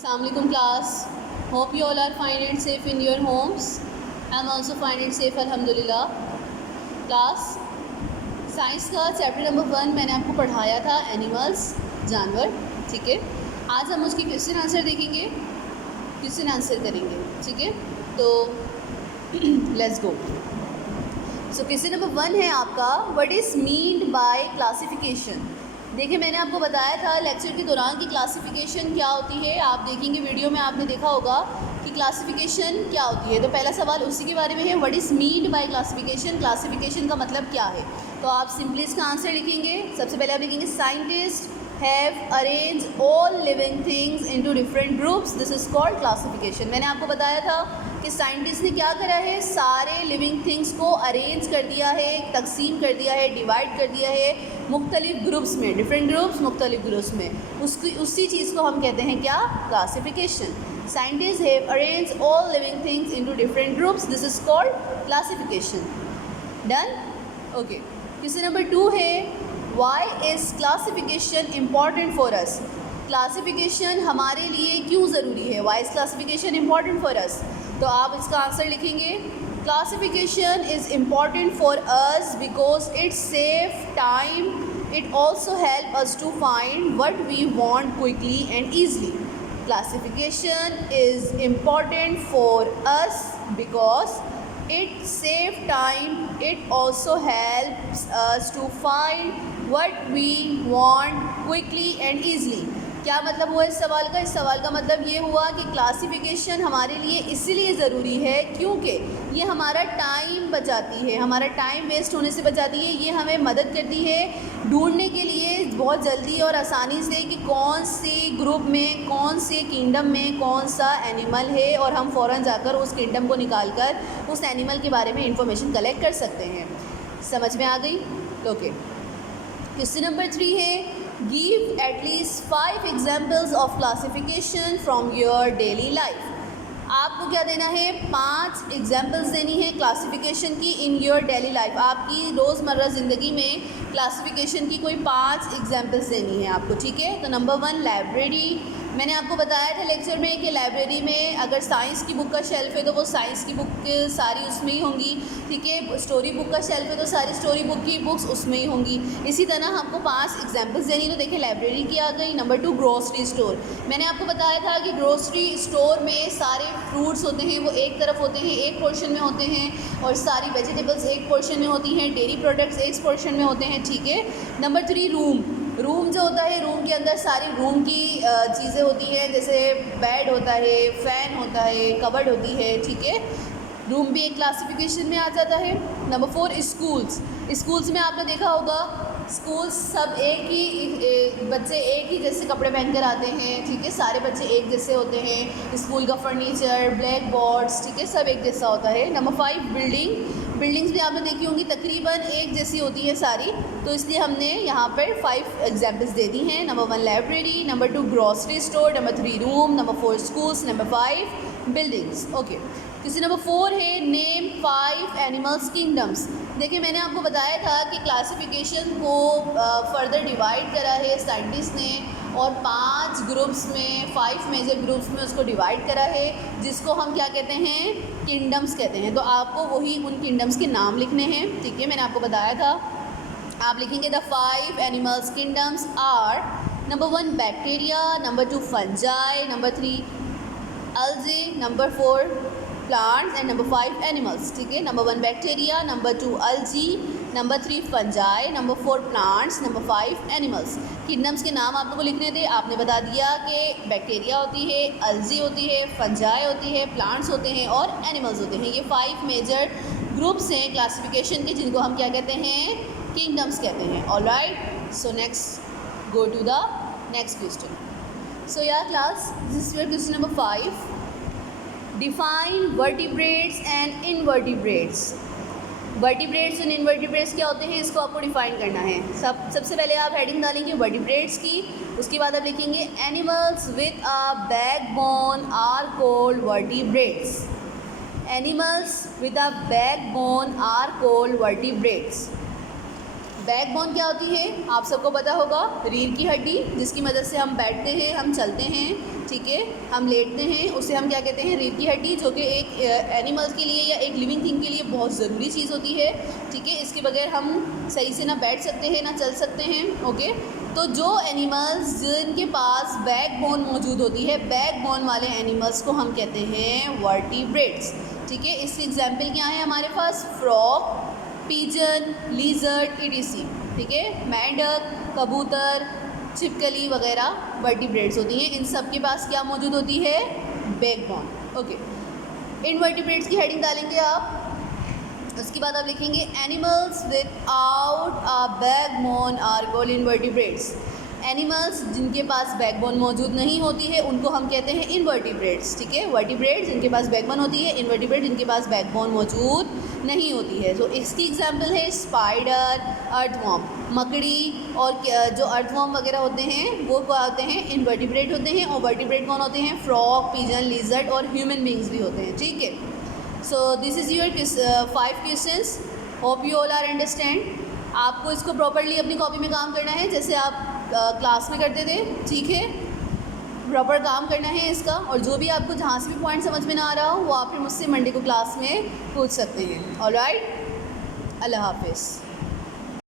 Assalamualaikum class. Hope you all are fine and safe in your homes. I am also fine and safe alhamdulillah. Class science का chapter number 1 मैंने आपको पढ़ाया था animals, जानवर, ठीक है। आज हम उसके क्वेश्चन आंसर देखेंगे, क्वेश्चन आंसर करेंगे, ठीक है। तो let's go. So question number 1 है आपका, what is meant by classification. देखिए मैंने आपको बताया था लेक्चर के दौरान कि क्लासिफिकेशन क्या होती है। आप देखेंगे वीडियो में आपने देखा होगा कि क्लासिफिकेशन क्या होती है। तो पहला सवाल उसी के बारे में है, what is meant by classification. Classification का मतलब क्या है। तो आप सिंपली इसका आंसर लिखेंगे। सबसे पहले आप लिखेंगे scientist have arrange all living things into different groups, this is called classification. मैंने आपको बताया था कि साइंटिस्ट ने क्या करा है, सारे लिविंग थिंग्स को अरेंज कर दिया है, तकसीम कर दिया है, डिवाइड कर दिया है मुख्तलिफ ग्रुप्स में, डिफरेंट ग्रुप्स मुख्तलिफ ग्रुप्स में। उसी चीज़ को हम कहते हैं क्या, classification. Scientist have arrange all living things into different groups, this is called classification. Done, okay. Question number 2 है, Y is classification important for us. Classification हमारे लिए क्यों ज़रूरी है, Y is classification important for अस। तो आप इसका आंसर लिखेंगे, classification is important for us because it save time, it also help us to find what we want quickly and easily. Classification is important for us because it save time, it also helps us to find what we want quickly and easily। क्या मतलब हुआ इस सवाल का, इस सवाल का मतलब ये हुआ कि क्लासिफिकेशन हमारे लिए इसीलिए ज़रूरी है क्योंकि ये हमारा टाइम बचाती है, हमारा टाइम वेस्ट होने से बचाती है। ये हमें मदद करती है ढूंढने के लिए बहुत जल्दी और आसानी से कि कौन सी ग्रुप में, कौन से किंगडम में कौन सा एनिमल है, और हम फ़ौरन जाकर उस किंगडम को निकाल कर उस एनिमल के बारे में इंफॉर्मेशन कलेक्ट कर सकते हैं। समझ में आ गई। ओके। क्वेश्चन नंबर 3 है, give at least 5 examples of classification from your daily life. आपको क्या देना है, 5 एग्जाम्पल्स देनी है क्लासिफिकेशन की इन योर डेली लाइफ। आपकी रोज़मर्रा ज़िंदगी में क्लासिफिकेशन की कोई 5 एग्जाम्पल्स देनी है आपको, ठीक है। तो नंबर 1 लाइब्रेरी। मैंने आपको बताया था लेक्चर में कि लाइब्रेरी में अगर साइंस की बुक का शेल्फ है तो वो साइंस की बुक सारी उसमें ही होंगी, ठीक है। स्टोरी बुक का शेल्फ है तो सारी स्टोरी बुक की बुक्स उसमें ही होंगी। इसी तरह हमको 5 एग्जाम्पल्स देनी। तो देखिए लाइब्रेरी की आ गई। Number 2 grocery store. मैंने आपको बताया था कि ग्रोसरी स्टोर में सारे फ्रूट्स होते हैं वो एक तरफ होते हैं, एक पोर्शन में होते हैं, और सारी वेजिटेबल्स एक पोर्शन में होती हैं, डेयरी प्रोडक्ट्स एक पोर्शन में होते हैं, ठीक है। Number 3 room. रूम जो होता है, रूम के अंदर सारी रूम की चीज़ें होती हैं, जैसे बेड होता है, फ़ैन होता है, कबर्ड होती है, ठीक है। रूम भी एक क्लासिफिकेशन में आ जाता है। Number 4 schools. स्कूल्स में आपने देखा होगा स्कूल्स सब एक ही, बच्चे एक ही जैसे कपड़े पहन कर आते हैं, ठीक है। सारे बच्चे एक जैसे होते हैं। स्कूल का फर्नीचर, ब्लैक बोर्ड्स, ठीक है, सब एक जैसा होता है। Number 5 building. बिल्डिंग्स भी आपने देखी होंगी, तकरीबन एक जैसी होती है सारी, तो इसलिए हमने यहाँ पर 5 एग्जाम्पल्स दे दी हैं। Number 1 library, number 2 grocery store, number 3 room, number 4 schools, number 5 buildings. Okay. किसी नंबर 4 है, नेम 5 एनिमल्स किंगडम्स। देखिए मैंने आपको बताया था कि क्लासिफिकेशन को फर्दर डिवाइड करा है साइंटिस्ट ने, और 5 ग्रुप्स में, 5 मेजर ग्रुप्स में उसको डिवाइड करा है, जिसको हम क्या कहते हैं, किंगडम्स कहते हैं। तो आपको वही उन किंगडम्स के नाम लिखने हैं, ठीक है। मैंने आपको बताया था, आप लिखेंगे the 5 animals kingdoms are, number 1 bacteria, number 2 fungi, number 3 algae, number 4 plants and number 5 animals, ठीक है। Number 1 bacteria, number 2 algae, number 3 fungi, number 4 plants, number 5 animals. Kingdoms के नाम आप लोगों को लिखने थे। आपने बता दिया कि बैक्टीरिया होती है, अल्जी होती है, फंजाई होती है, प्लांट्स होते हैं और एनिमल्स होते हैं। ये 5 मेजर ग्रुप्स हैं क्लासिफिकेशन के, जिनको हम क्या कहते हैं, किंगडम्स कहते हैं। Alright, so next go to the next question. So yeah class, this is your question number 5। Define vertebrates and invertebrates. Vertebrates और इनवर्टिब्रेट्स क्या होते हैं, इसको आपको डिफाइन करना है। सबसे पहले आप हेडिंग डालेंगे वर्टिब्रेट्स की, उसके बाद आप लिखेंगे animals with a backbone are called vertebrates. Animals with a backbone are called vertebrates. Backbone क्या होती है, आप सबको पता होगा, रीढ़ की हड्डी, जिसकी मदद से हम बैठते हैं, हम चलते हैं, ठीक है, हम लेटते हैं, उसे हम क्या कहते हैं, रीढ़ की हड्डी, जो कि एक एनिमल्स के लिए या एक लिविंग थिंग के लिए बहुत ज़रूरी चीज़ होती है, ठीक है। इसके बगैर हम सही से ना बैठ सकते हैं ना चल सकते हैं, ओके। तो जो एनिमल्स जिनके पास बैकबोन मौजूद होती है, बैकबोन वाले एनिमल्स को हम कहते हैं वर्टिब्रेट्स, ठीक है। इसकी एग्जाम्पल क्या है हमारे पास, फ्रॉग, पिजन, लिजर्ड, ईटीसी, ठीक है। मेंढक, कबूतर, छिपकली वगैरह वर्टिब्रेट्स होती हैं। इन सब के पास क्या मौजूद होती है, बैकबोन, ओके। इनवर्टिब्रेट्स की हेडिंग डालेंगे आप, उसके बाद आप लिखेंगे animals without a backbone are called invertebrates. Animals जिनके पास बैकबोन मौजूद नहीं होती है उनको हम कहते हैं इनवर्टिब्रेट्स, ठीक है। वर्टिब्रेट्स जिनके पास बैकबोन होती है, इनवर्टिब्रेट जिनके पास बैकबोन मौजूद नहीं होती है। तो इसकी एग्जांपल है स्पाइडर, अर्थवॉर्म, मकड़ी, और जो अर्थवॉर्म वगैरह होते हैं वो क्या होते हैं, इनवर्टिब्रेट होते हैं। और वर्टिब्रेट कौन होते हैं, फ्रॉग, पिजन, लिजर्ड और ह्यूमन बींग्स भी होते हैं, ठीक है। So this is your 5 questions, hope you all are understand. आपको इसको प्रॉपरली अपनी कॉपी में काम करना है जैसे आप क्लास में करते थे, ठीक है। प्रॉपर काम करना है इसका, और जो भी आपको जहाँ से भी पॉइंट समझ में ना आ रहा हो वो आप फिर मुझसे मंडे को क्लास में पूछ सकते हैं। ऑलराइट, अल्लाह हाफिज़।